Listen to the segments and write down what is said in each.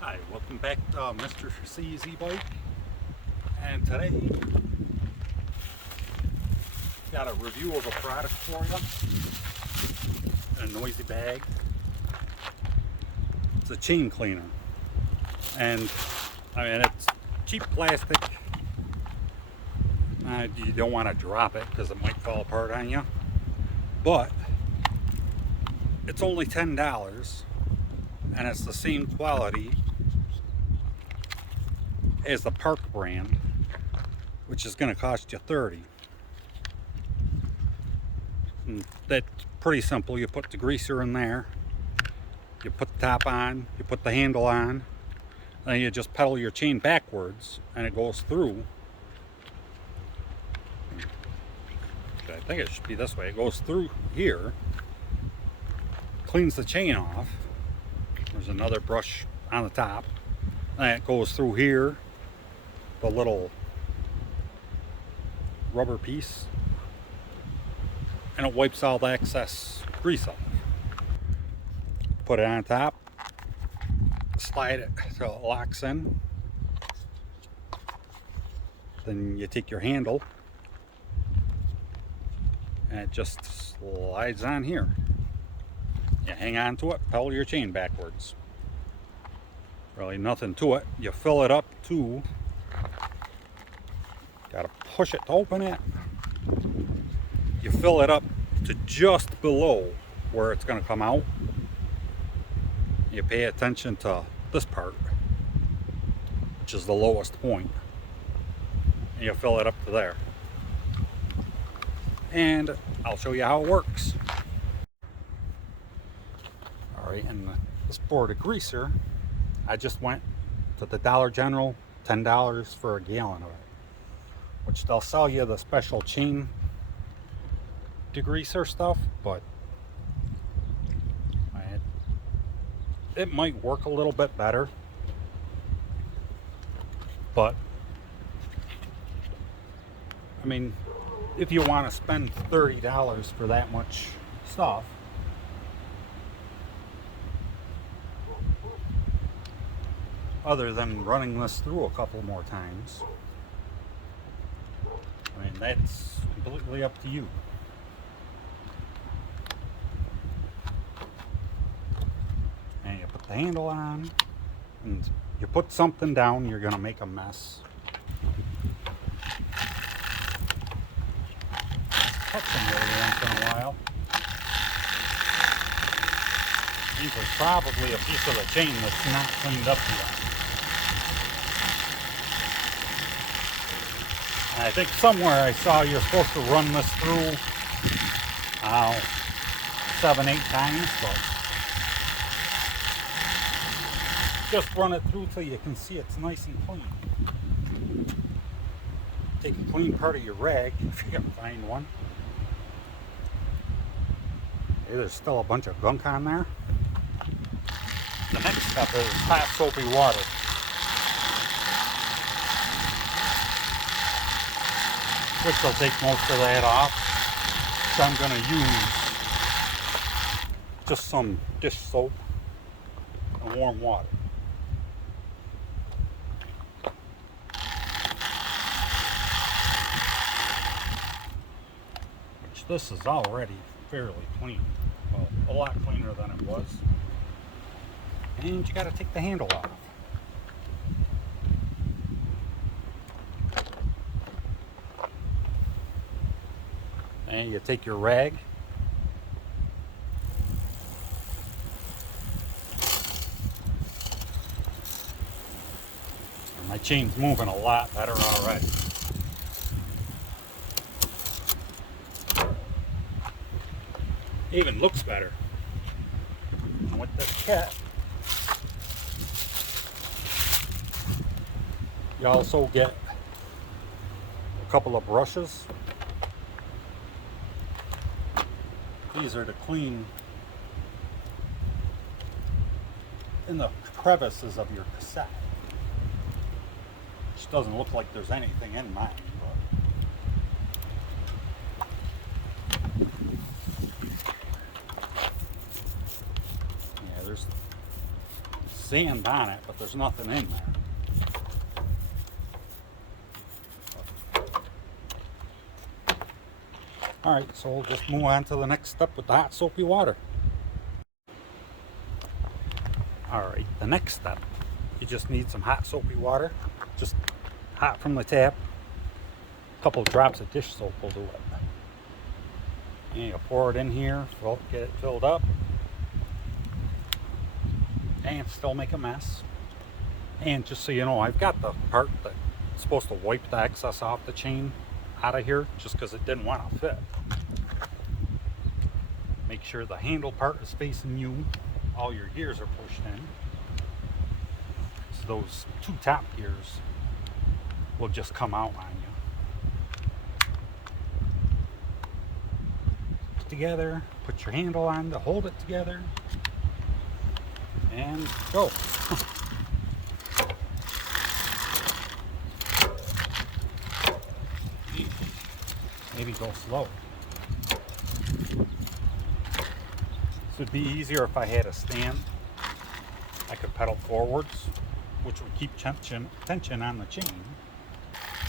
Hi, welcome back to Mr. CZ Bike. And today, got a review of a product for you. In a noisy bag. It's a chain cleaner. And, I mean, it's cheap plastic. You don't want to drop it because it might fall apart on you. But, it's only $10. And it's the same quality as the Park brand, which is going to cost you $30. And that's pretty simple. You put the greaser in there, you put the top on, you put the handle on, and you just pedal your chain backwards and it goes through. I think it should be this way. It goes through here, cleans the chain off. There's another brush on the top, and it goes through here, the little rubber piece, and it wipes all the excess grease off. Put it on top, slide it till it locks in. Then you take your handle and it just slides on here. You hang on to it, pedal your chain backwards. Really nothing to it. You fill it up to, gotta push it to open it. You fill it up to just below where it's gonna come out. You pay attention to this part, which is the lowest point. And you fill it up to there. And I'll show you how it works. Alright, and the sport of greaser, I just went to the Dollar General, $10 for a gallon of it. Which they'll sell you the special chain degreaser stuff, but it might work a little bit better. But I mean, if you want to spend $30 for that much stuff, other than running this through a couple more times, I mean, that's completely up to you. And you put the handle on, and you put something down, you're going to make a mess. Touch them every once in a while. These are probably a piece of the chain that's not cleaned up yet. And I think somewhere I saw you're supposed to run this through 7-8 times, but just run it through till you can see it's nice and clean. Take a clean part of your rag if you can find one. Okay, there's still a bunch of gunk on there. The next step is hot soapy water. Which will take most of that off. So I'm going to use just some dish soap and warm water. Which this is already fairly clean. Well, a lot cleaner than it was. And you got to take the handle off. And you take your rag, and my chain's moving a lot better already. It even looks better. And with this kit, you also get a couple of brushes. These are to clean in the crevices of your cassette. Which doesn't look like there's anything in mine. Yeah, there's sand on it, but there's nothing in there. Alright, so we'll just move on to the next step with the hot soapy water. Alright, the next step, you just need some hot soapy water, just hot from the tap. A couple drops of dish soap will do it. And you pour it in here, get it filled up, and still make a mess. And just so you know, I've got the part that's supposed to wipe the excess off the chain out of here just because it didn't want to fit. Make sure the handle part is facing you, all your gears are pushed in. So those two top gears will just come out on you. Put together, put your handle on to hold it together, and go. Maybe go slow. This would be easier if I had a stand. I could pedal forwards, which would keep tension on the chain.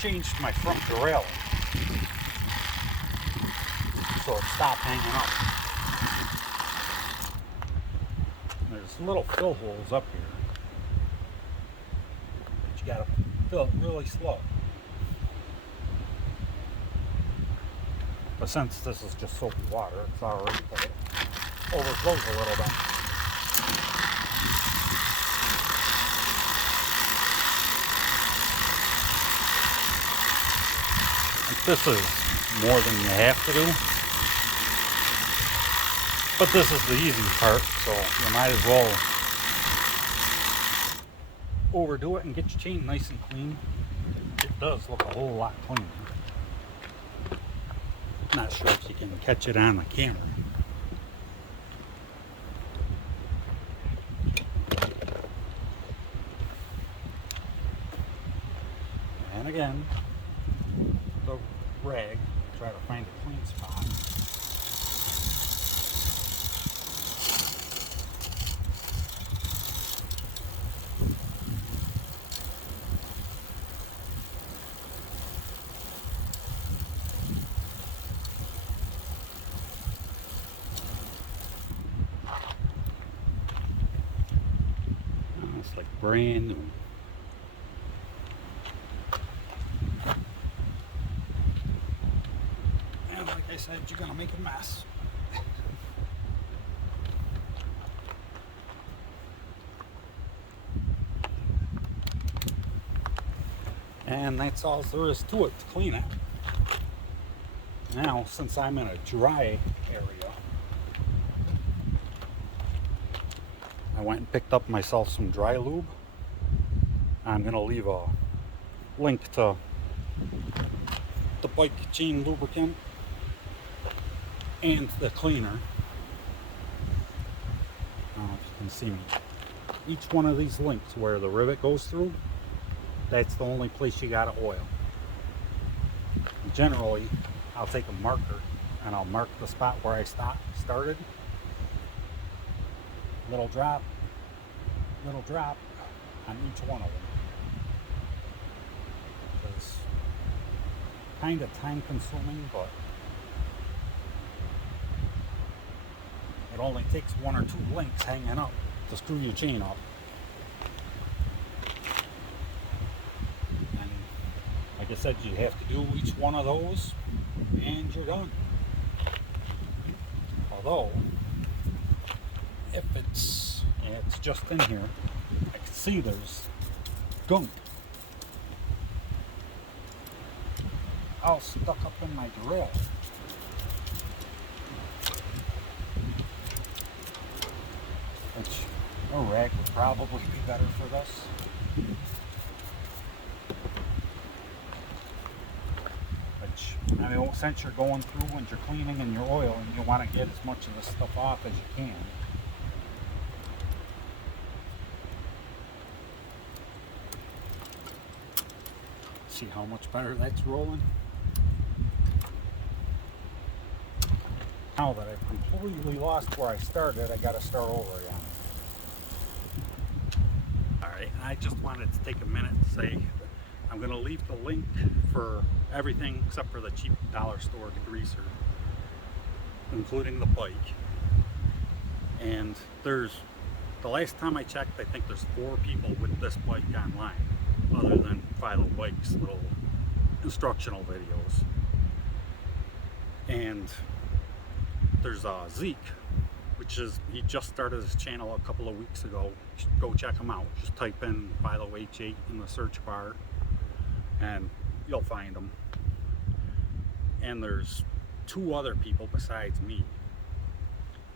Changed my front derailleur, so it stopped hanging up. There's little fill holes up here, but you gotta fill it really slow. But since this is just soapy water, it's alright, but it overflows a little bit. This is more than you have to do, but this is the easy part, so you might as well overdo it and get your chain nice and clean. It does look a whole lot cleaner. Not sure if you can catch it on the camera. And again, the rag, try to find a clean spot. It's like brand new. And like I said, you're gonna make a mess. And that's all there is to it to clean it. Now, since I'm in a dry area, I went and picked up myself some dry lube. I'm going to leave a link to the bike chain lubricant and the cleaner. I don't know if you can see me. Each one of these links where the rivet goes through, that's the only place you got to oil. Generally, I'll take a marker and I'll mark the spot where I started. Little drop on each one of them. It's kind of time consuming, but it only takes one or two links hanging up to screw your chain up. And like I said, you have to do each one of those and you're done. Although, if it's just in here, I can see there's gunk all stuck up in my derailleur. Which a rag would probably be better for this. Which, I mean, since you're going through and you're cleaning and you're oiling, you want to get as much of this stuff off as you can. See how much better that's rolling? Now that I've completely lost where I started, I gotta start over again. Alright, I just wanted to take a minute to say I'm going to leave the link for everything except for the cheap dollar store degreaser, including the bike. And there's, the last time I checked, I think there's 4 people with this bike online, other than Philo Bike's little instructional videos. And there's Zeke, which is, he just started his channel a couple of weeks ago. Go check him out. Just type in Philo H8 in the search bar and you'll find him. And there's 2 other people besides me.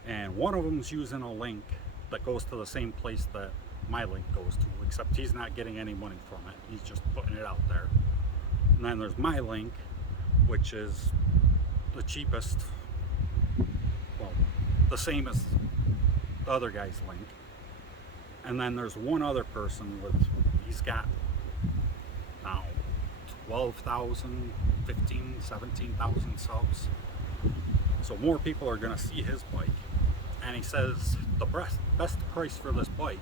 And one of them's using a link that goes to the same place that my link goes to, except he's not getting any money from it. He's just putting it out there. And then there's my link, which is the cheapest, well, the same as the other guy's link. And then there's one other person with, he's got now 12,000, 15, 17,000 subs. So more people are gonna see his bike. And he says the best price for this bike,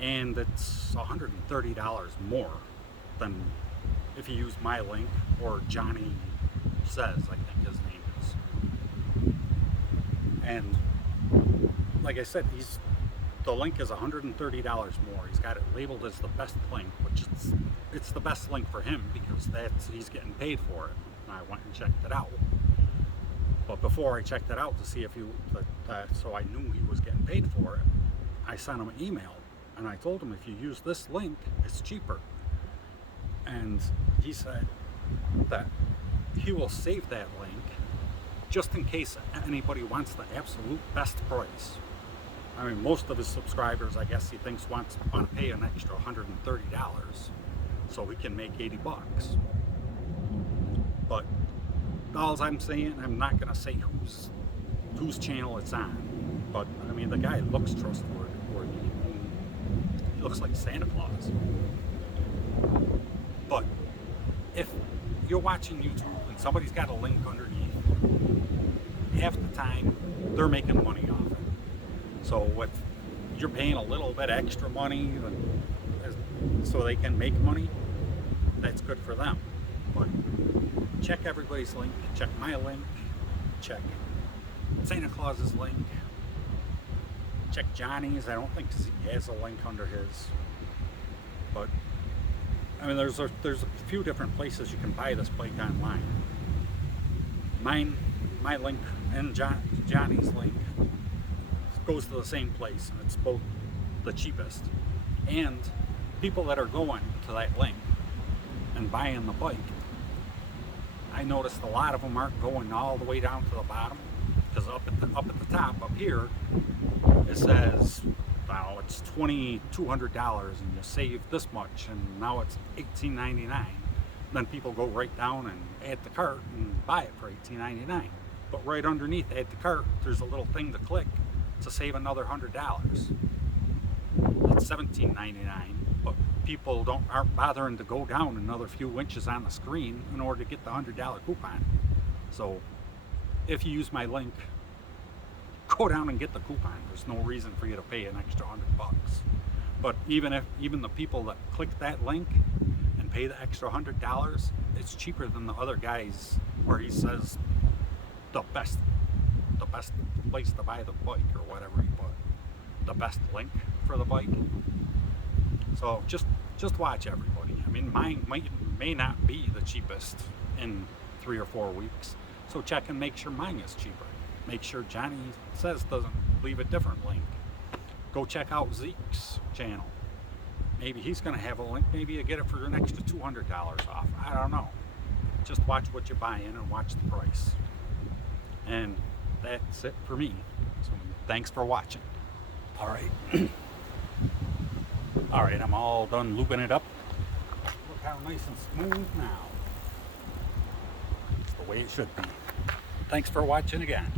and it's $130 more than if you use my link, or Johnny Says, I think his name is. And like I said, the link is $130 more. He's got it labeled as the best link, which it's the best link for him because he's getting paid for it. And I went and checked it out. But before I checked it out to see if so I knew he was getting paid for it, I sent him an email and I told him if you use this link, it's cheaper. And he said that he will save that link just in case anybody wants the absolute best price. I mean, most of his subscribers, I guess he thinks want to pay an extra $130 so he can make 80 bucks. But all I'm saying, I'm not gonna say whose channel it's on, but I mean the guy looks trustworthy. He looks like Santa Claus. But if you're watching YouTube and somebody's got a link underneath, half the time they're making money off it. So if you're paying a little bit extra money so they can make money, that's good for them. But check everybody's link, check my link, check Santa Claus's link, check Johnny's. I don't think he has a link under his. But I mean, there's a few different places you can buy this bike online. My link and Johnny's link goes to the same place, and it's both the cheapest. And people that are going to that link and buying the bike, I noticed a lot of them aren't going all the way down to the bottom, because up at the top up here it says, I don't know, it's $2,200 and you save this much, and now it's $18.99. Then people go right down and add to cart and buy it for $18.99. But right underneath add to cart, there's a little thing to click to save another $100. That's $17.99. But people aren't bothering to go down another few inches on the screen in order to get the $100 coupon. So if you use my link, go down and get the coupon. There's no reason for you to pay an extra $100. But even the people that click that link and pay the extra $100, it's cheaper than the other guys where he says the best place to buy the bike, or whatever he put, the best link for the bike. So just watch everybody. I mean, mine may not be the cheapest in 3 or 4 weeks, so check and make sure mine is cheaper. Make sure Johnny Says doesn't leave a different link. Go check out Zeke's channel. Maybe he's going to have a link. Maybe you get it for an extra $200 off. I don't know. Just watch what you buy in and watch the price. And that's it for me. So thanks for watching. All right. All right, I'm all done looping it up. Look how nice and smooth now. It's the way it should be. Thanks for watching again.